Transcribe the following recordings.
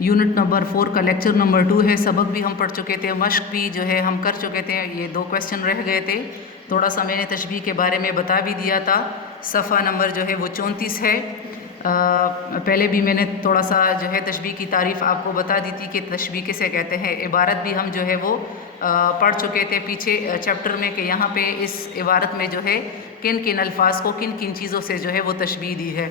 Unit number 4 का lecture number 2 है। सबक भी हम पढ़ चुके थे, मश्क भी जो है हम कर चुके थे। ये 2 क्वेश्चन रह गए थे। थोड़ा सा मैंने तशबीह के बारे में बता भी दिया था। सफ़ा नंबर जो है वो 34 है। पहले भी मैंने थोड़ा सा जो है तशबीह की तारीफ़ आपको बता दी थी कि तशबीह किसे कहते हैं। इबारत भी हम जो है वो पढ़ चुके थे पीछे चैप्टर में कि यहाँ पे इस इबारत में जो है किन किन अल्फाज को किन किन चीज़ों से जो है वो तशबीह दी है।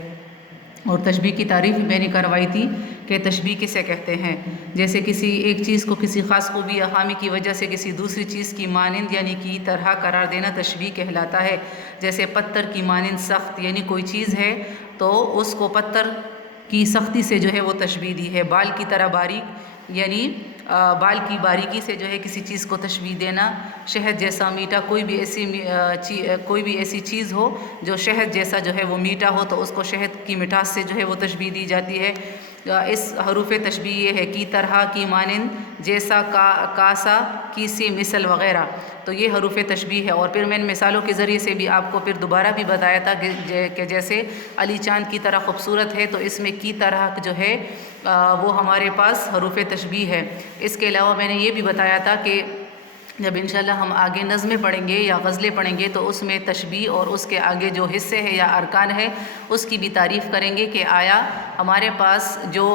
और तशबीह की तारीफ़ भी मैंने करवाई थी कि तशबीह किसे कहते हैं। जैसे किसी एक चीज़ को किसी ख़ास खूबी या खामी की वजह से किसी दूसरी चीज़ की मानंद यानी की तरह करार देना तशबीह कहलाता है। जैसे पत्थर की मानंद सख्त, यानी कोई चीज़ है तो उसको पत्थर की सख्ती से जो है वो तशबीह दी है। बाल की तरह बारीक, यानी बाल की बारीकी से जो है किसी चीज़ को तशबीह देना। शहद जैसा मीठा, कोई भी ऐसी चीज़ हो जो शहद जैसा जो है वो मीठा हो तो उसको शहद की मिठास से जो है वो तशबीह दी जाती है। इस हरूफ तशबीह ये है कि तरह, की मानंद, जैसा, कासा, किसी, मिसल वग़ैरह। तो ये हरूफ तशबीह है। और फिर मैंने मिसालों के ज़रिए से भी आपको फिर दोबारा भी बताया था कि जैसे अली चाँद की तरह खूबसूरत है तो इसमें की तरह जो है वो हमारे पास हरूफ तशबीह है। इसके अलावा मैंने ये भी बताया था कि जब इंशाल्लाह हम आगे नज़में पढ़ेंगे या गज़लें पढ़ेंगे तो उसमें तशबीह और उसके आगे जो हिस्से हैं या अरकान है उसकी भी तारीफ़ करेंगे कि आया हमारे पास जो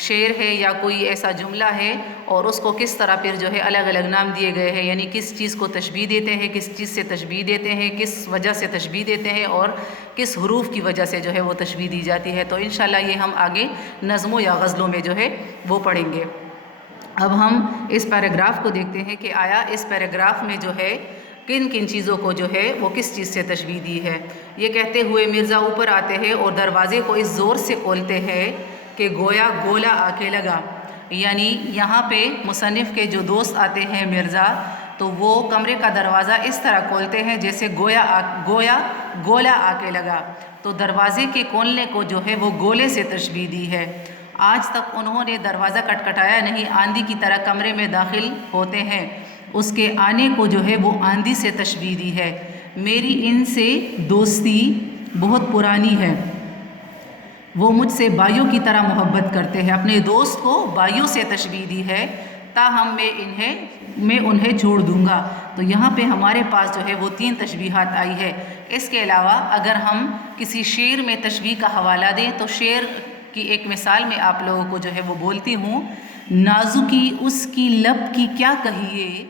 शेर है या कोई ऐसा जुमला है और उसको किस तरह फिर जो है अलग अलग नाम दिए गए हैं, यानी किस चीज़ को तशबीह देते हैं, किस चीज़ से तशबीह देते हैं, किस वजह से तशबीह देते हैं और किस हुरूफ की वजह से जो है वो तशबीह दी जाती है। तो इंशाल्लाह ये हम आगे नज़मों या गज़लों में जो है वो पढ़ेंगे। अब हम इस पैराग्राफ को देखते हैं कि आया इस पैराग्राफ में जो है किन किन चीज़ों को जो है वो किस चीज़ से तशबीह दी है। ये कहते हुए मिर्ज़ा ऊपर आते हैं और दरवाज़े को इस ज़ोर से खोलते हैं कि गोया गोला आके लगा। यानी यहाँ पे मुसन्निफ़ के जो दोस्त आते हैं मिर्ज़ा, तो वो कमरे का दरवाज़ा इस तरह खोलते हैं जैसे गोया गोला आके लगा। तो दरवाज़े के खोलने को जो है वो गोले से तशबीह दी है। आज तक उन्होंने दरवाज़ा खटखटाया नहीं, आंधी की तरह कमरे में दाखिल होते हैं। उसके आने को जो है वो आंधी से तशबीह दी है। मेरी इनसे दोस्ती बहुत पुरानी है, वो मुझसे भाइयों की तरह मोहब्बत करते हैं। अपने दोस्त को भाइयों से तशबीह दी है, ताहम मैं उन्हें छोड़ दूंगा। तो यहाँ पे हमारे पास जो है वो 3 तशबीहात आई है। इसके अलावा अगर हम किसी शेर में तशबीह का हवाला दें तो शेर की एक मिसाल में आप लोगों को जो है वो बोलती हूँ। नाजुकी उसकी लब की क्या कहिए,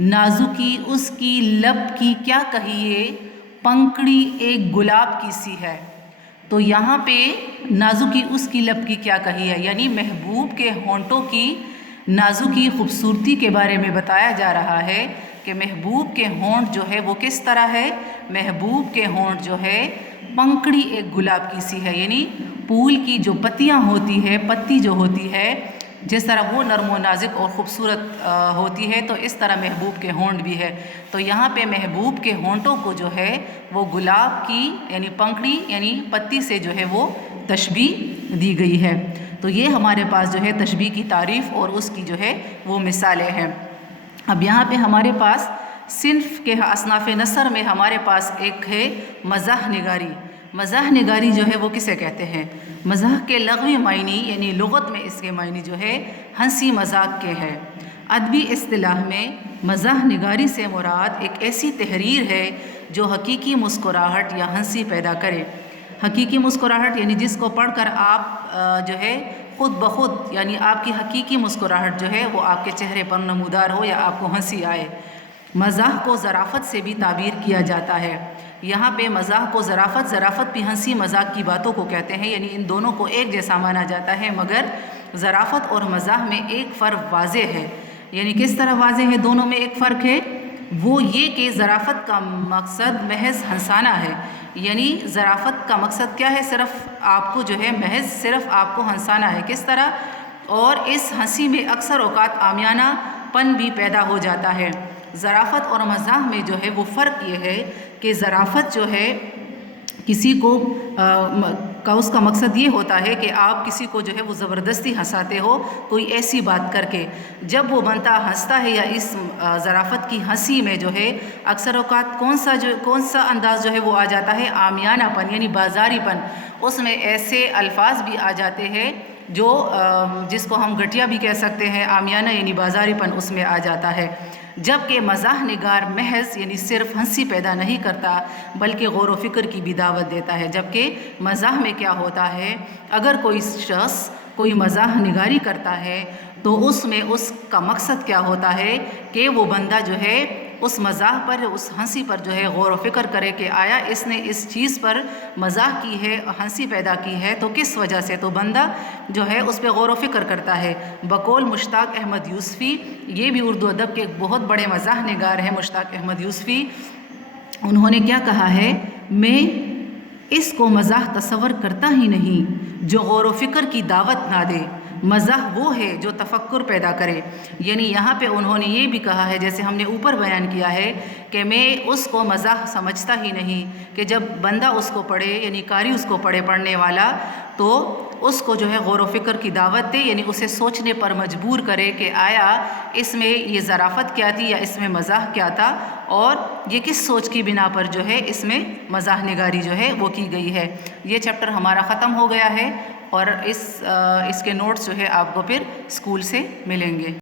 नाजुकी उसकी लब की क्या कहिए, पंखड़ी एक गुलाब की सी है। तो यहाँ पे नाजुकी उसकी लब की क्या कही है, यानी महबूब के होंठों की नाजुकी खूबसूरती के बारे में बताया जा रहा है कि महबूब के होंठ जो है वो किस तरह है। महबूब के होंठ जो है पंखड़ी एक गुलाब की सी है, यानी फूल की जो पत्तियाँ होती है, पत्ती जो होती है, जिस तरह वो नर्म व नाजुक और ख़ूबसूरत होती है, तो इस तरह महबूब के होंठ भी है। तो यहाँ पे महबूब के होंठों को जो है वो गुलाब की यानी पंखड़ी यानी पत्ती से जो है वो तशबीह दी गई है। तो ये हमारे पास जो है तशबीह की तारीफ़ और उसकी जो है वो मिसालें हैं। अब यहाँ पे हमारे पास सिन्फ़ के असनाफ़ नसर में हमारे पास एक है मज़ाह निगारी। मज़ाह निगारी जो है वो किसे कहते हैं। मज़ाह के लग़वी मायनी यानी लुग़त में इसके मायनी जो है हंसी मजाक के हैं। अदबी इस्तिलाह में मज़ाह निगारी से मुराद एक ऐसी तहरीर है जो हकीकी मुस्कुराहट या हंसी पैदा करे। हकीकी मुस्कुराहट यानी जिसको पढ़कर आप जो है ख़ुद ब खुद यानी आपकी हकीकी मुस्कुराहट जो है वो आपके चेहरे पर नमूदार हो या आपको हंसी आए। मज़ाह को ज़राफ़त से भी ताबीर किया जाता है। यहाँ पे मज़ाह को ज़राफ़त भी हंसी मजाक की बातों को कहते हैं, यानी इन दोनों को एक जैसा माना जाता है, मगर ज़राफ़त और मज़ाह में एक फ़र्क वाज़े है। यानी किस तरह वाज़े है, दोनों में एक फ़र्क है, वो ये कि ज़राफ़त का मकसद महज हंसाना है। यानी ज़राफ़त का मकसद क्या है, सिर्फ़ आपको जो है महज सिर्फ़ आपको हंसाना है। किस तरह, और इस हंसी में अक्सर औक़ात आमियानापन भी पैदा हो जाता है। ज़राफ़त और मज़ाह में जो है वो फ़र्क ये है कि ज़राफ़त जो है किसी को उसका मकसद ये होता है कि आप किसी को जो है वो ज़बरदस्ती हंसाते हो कोई ऐसी बात करके। जब वो बनता हंसता है या इस ज़राफ़त की हंसी में जो है अक्सर औक़ात कौन सा अंदाज़ जो है वो आ जाता है, आमियानापन यानी बाज़ारीपन। उसमें ऐसे अल्फाज भी आ जाते हैं جو جس کو ہم گھٹیا بھی کہہ سکتے ہیں، عامیانہ یعنی بازاری پن اس میں آ جاتا ہے. جبکہ مزاح نگار محض یعنی صرف ہنسی پیدا نہیں کرتا بلکہ غور و فکر کی بھی دعوت دیتا ہے. جبکہ مزاح میں کیا ہوتا ہے، اگر کوئی شخص کوئی مزاح نگاری کرتا ہے تو اس میں اس کا مقصد کیا ہوتا ہے کہ وہ بندہ جو ہے اس مزاح پر، اس ہنسی پر جو ہے غور و فکر کرے کہ آیا اس نے اس چیز پر مزاح کی ہے، ہنسی پیدا کی ہے تو کس وجہ سے، تو بندہ جو ہے اس پہ غور و فکر کرتا ہے. بقول مشتاق احمد یوسفی، یہ بھی اردو ادب کے ایک بہت بڑے مزاح نگار ہیں مشتاق احمد یوسفی. انہوں نے کیا کہا ہے، میں اس کو مزاح تصور کرتا ہی نہیں جو غور و فکر کی دعوت نہ دے. مزاح وہ ہے جو تفکر پیدا کرے. یعنی یہاں پہ انہوں نے یہ بھی کہا ہے، جیسے ہم نے اوپر بیان کیا ہے کہ میں اس کو مزاح سمجھتا ہی نہیں کہ جب بندہ اس کو پڑھے، یعنی قاری اس کو پڑھے، پڑھنے والا، تو اس کو جو ہے غور و فکر کی دعوت دے، یعنی اسے سوچنے پر مجبور کرے کہ آیا اس میں یہ ظرافت کیا تھی یا اس میں مزاح کیا تھا، اور یہ کس سوچ کی بنا پر جو ہے اس میں مزاح نگاری جو ہے وہ کی گئی ہے. یہ چیپٹر ہمارا ختم ہو گیا ہے، اور اس کے نوٹس جو ہے آپ کو پھر اسکول سے ملیں گے.